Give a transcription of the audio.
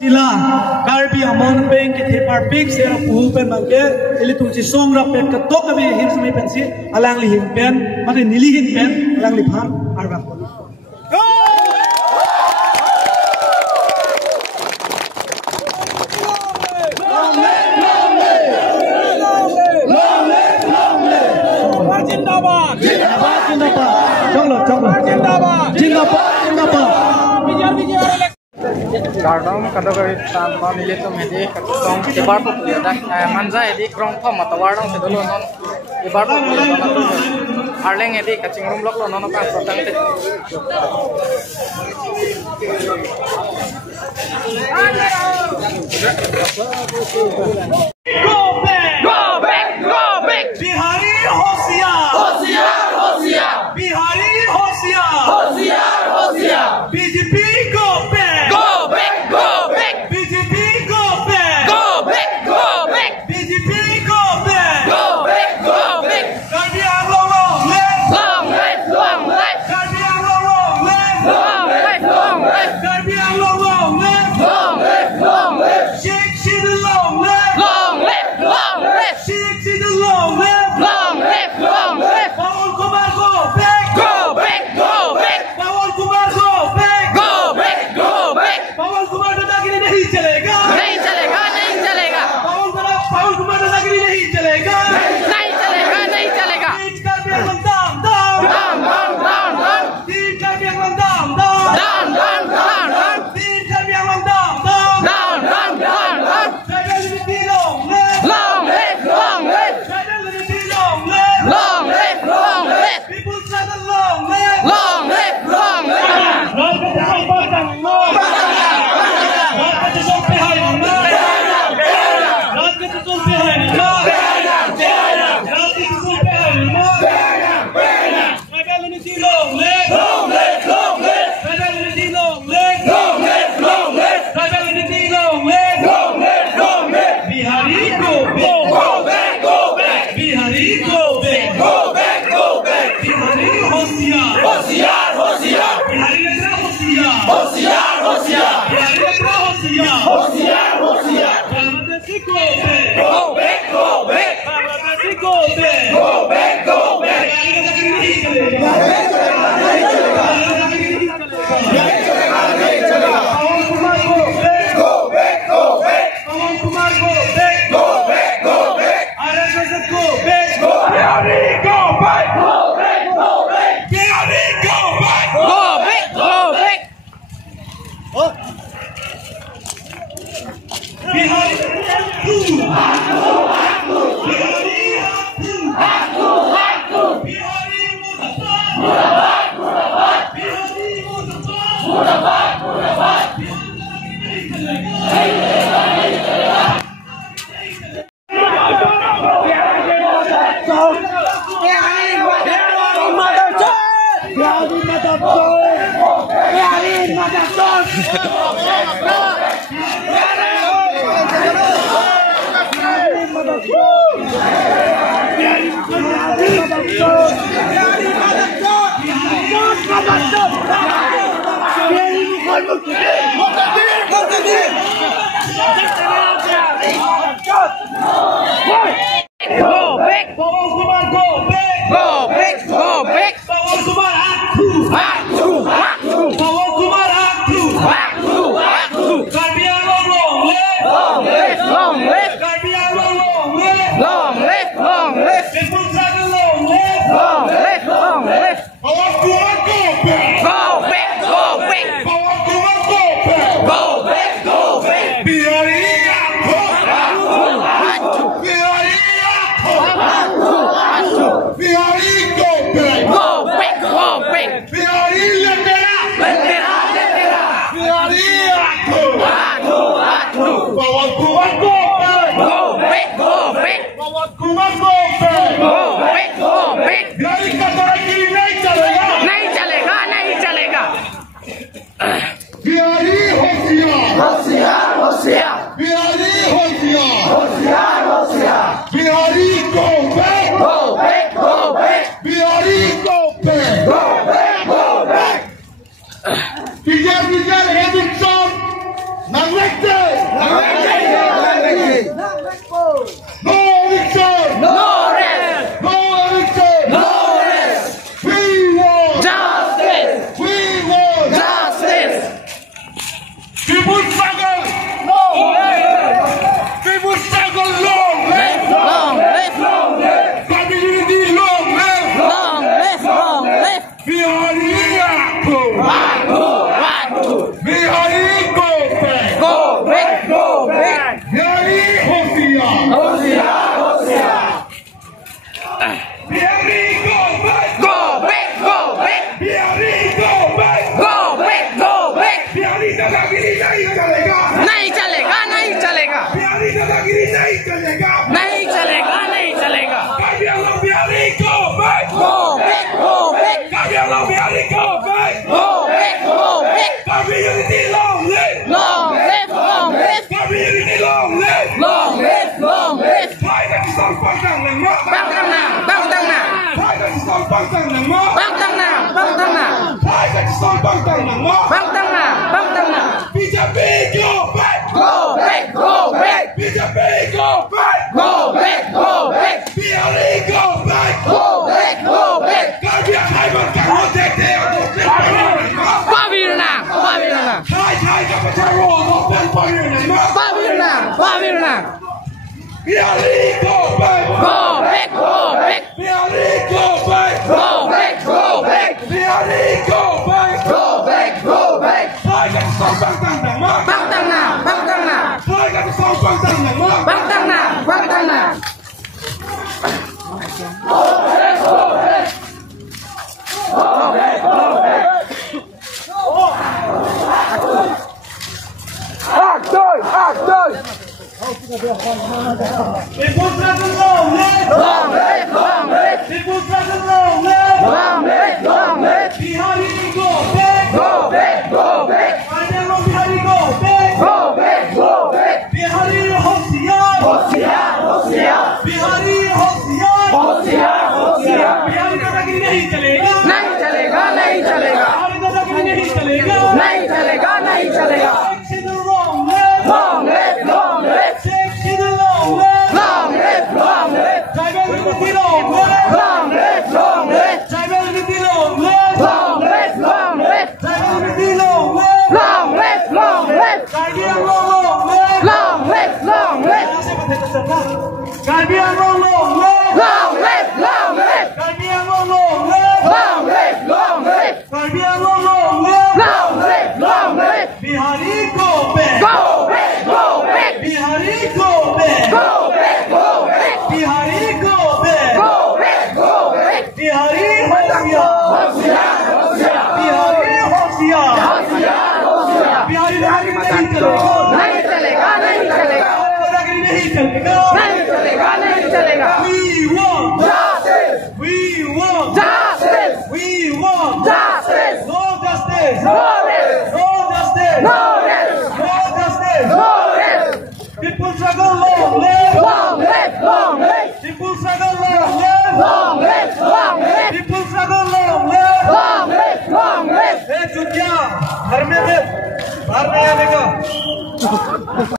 Sila karbi amon bank ke thepar big sera puhu pen mangke ili tungsi song rap pet katok kami him semi pensi alang li him pen mane nili him pen alang li phang arba pon Jindabad jindabad jindabad choklo choklo jindabad jindabad jindabad bijar Gardong kadang-kadang tanpa milih tu medi kachesong ibar pun dia dah manja edi krong thom atau wardong sedulu non ibar pun dia non tu arleng edi kaching room lock lo non apa protang te Go back go back go back Bihari hosiar hosiar hosiar Bihari hosiar hosiar hosiar BJP go back go back go back BJP go back go back go back BJP go back go back go back Karbi long long left long left long left Karbi long long left long left long left Karbi long long left long left long left Shake shit long left long left long left Shake shit long left long left long left Pawon Kumar go back go back go back Pawon Kumar go back go back go back Pawon Kumar दादागिरी नहीं चलेगा नहीं चलेगा नहीं चलेगा Pawon Kumar दादागिरी नहीं चलेगा नहीं चलेगा नहीं चलेगा तीन का बेगम दाम दाम दाम दाम दाम तीन का बेगम दाम दाम दाम दाम दाम तीन का बेगम दाम दाम दाम दाम दाम Federal unity long live long live long live Federal unity long live long live long live People struggle long live long live long live Go back! Pawon Kumar go back! Go back! Go back! Pawon Kumar aktu! Pawon Kumar aktu! Karbi long long left! Long left! Long left! Karbi long long left! Long left! Long left! People struggle long left! Long left! Long left! Pawon Kumar go back! Go back! Go back! Pawon Kumar go back! Go back! Go back! Bihari aktu! Bihari aktu! No eviction! No rest! No eviction! No rest! We want Justice! We want Justice! People struggle! No rest! People struggle long live! Long live! Long live! Community long live! Long live! Long live! Bihari Go! Right to! Right to! Bihari Go back! Go back! Go back! Bihari Hosia! Hosia! Hosia! Bihari Go back! Go back! Go back! Bihari Go back! Go back! Go back! Bihari दादागिरी नहीं चलेगा! नहीं चलेगा! नहीं चलेगा! Bihari दादागिरी नहीं चलेगा! नहीं चलेगा! नहीं चलेगा! Bihari Go back! Go back! Go back! Bihari Go back! Go back! Go back! Community long live! Long live! Long live! Community long live! Long live! Long live! ไทยกันสองฝั่งต่างหนึ่งมั้ง Bang tăng nào! Bang tăng nào! ไทยกันสองฝั่งต่างหนึ่งมั้ง Bang tăng nào! Bang tăng nào! ไทยกันสองฝั่งต่างหนึ่งมั้ง Bang tăng nào! Bang tăng nào! BJP go back! Go back! Go back! BJP go back! Go back! Go back! Bihari go back! Go back! Go back! การเบียดไทยมันกันหัวใจเดียวเป็นไปไม่ได้มั้ง Ba bir nào! Ba bir nào! ไทยกับประชาชนเป็นไปไม่ได้มั้ง Ba bir nào! Ba bir nào! Bihari go back! Go back! Go back! Bihari go back! Go back! Go back! Bihari go back! Go back! Go back! ไทยกันสองฝั่งต่างหนึ่งมั้ง Bang tăng nào! Bang tăng nào! ไทยกันสองฝั่งต่างหนึ่งมั้ง Bang tăng nào! Bang tăng nào! People struggle long live! Long live! Long live! People struggle long live! Long live! Long live! Bihari go back! Go back! Go back! Bihari go back! Go back! Go back! Bihari Hosia! होशियार! होशियार! Bihari Hosia! होशियार! होशियार! बिहारी दादागिरी नहीं चलेगा! नहीं चलेगा! नहीं चलेगा! बिहारी दादागिरी नहीं चलेगा! नहीं चलेगा! नहीं चलेगा! Section long live! Long live! Long live! Section long live! Long live! Long live! Tribal unity long live! Long live! Long live! Tribal unity long live! Long live! Long live! Tribal unity long live! Long live! Long live! Caribbean long live! Long live! Long live! Caribbean long live! Long live! Long live! Caribbean long live! Long live! Long live! Caribbean long live! Long live! Long live! Bihari go back! Go back! Go back! Bihari go back! Go back! Go back! Bihari go back! Go back! Go back! Bihari Hosia! होशियार! होशियार! Bihari Hosia! होशियार! होशियार! Bihari दादागिरी नहीं चलेगा! नहीं चलेगा! नहीं चलेगा! दादागिरी नहीं चलेगा! नहीं चलेगा! नहीं चलेगा! We want Justice! We want Justice! We want Justice! No justice! No rest! No justice! No rest! No justice! No rest! People struggle long live! Long live! Long live! People struggle long live! Long live! Long live! People struggle long live! Long live! Long live! ए चुटिया घर में आने का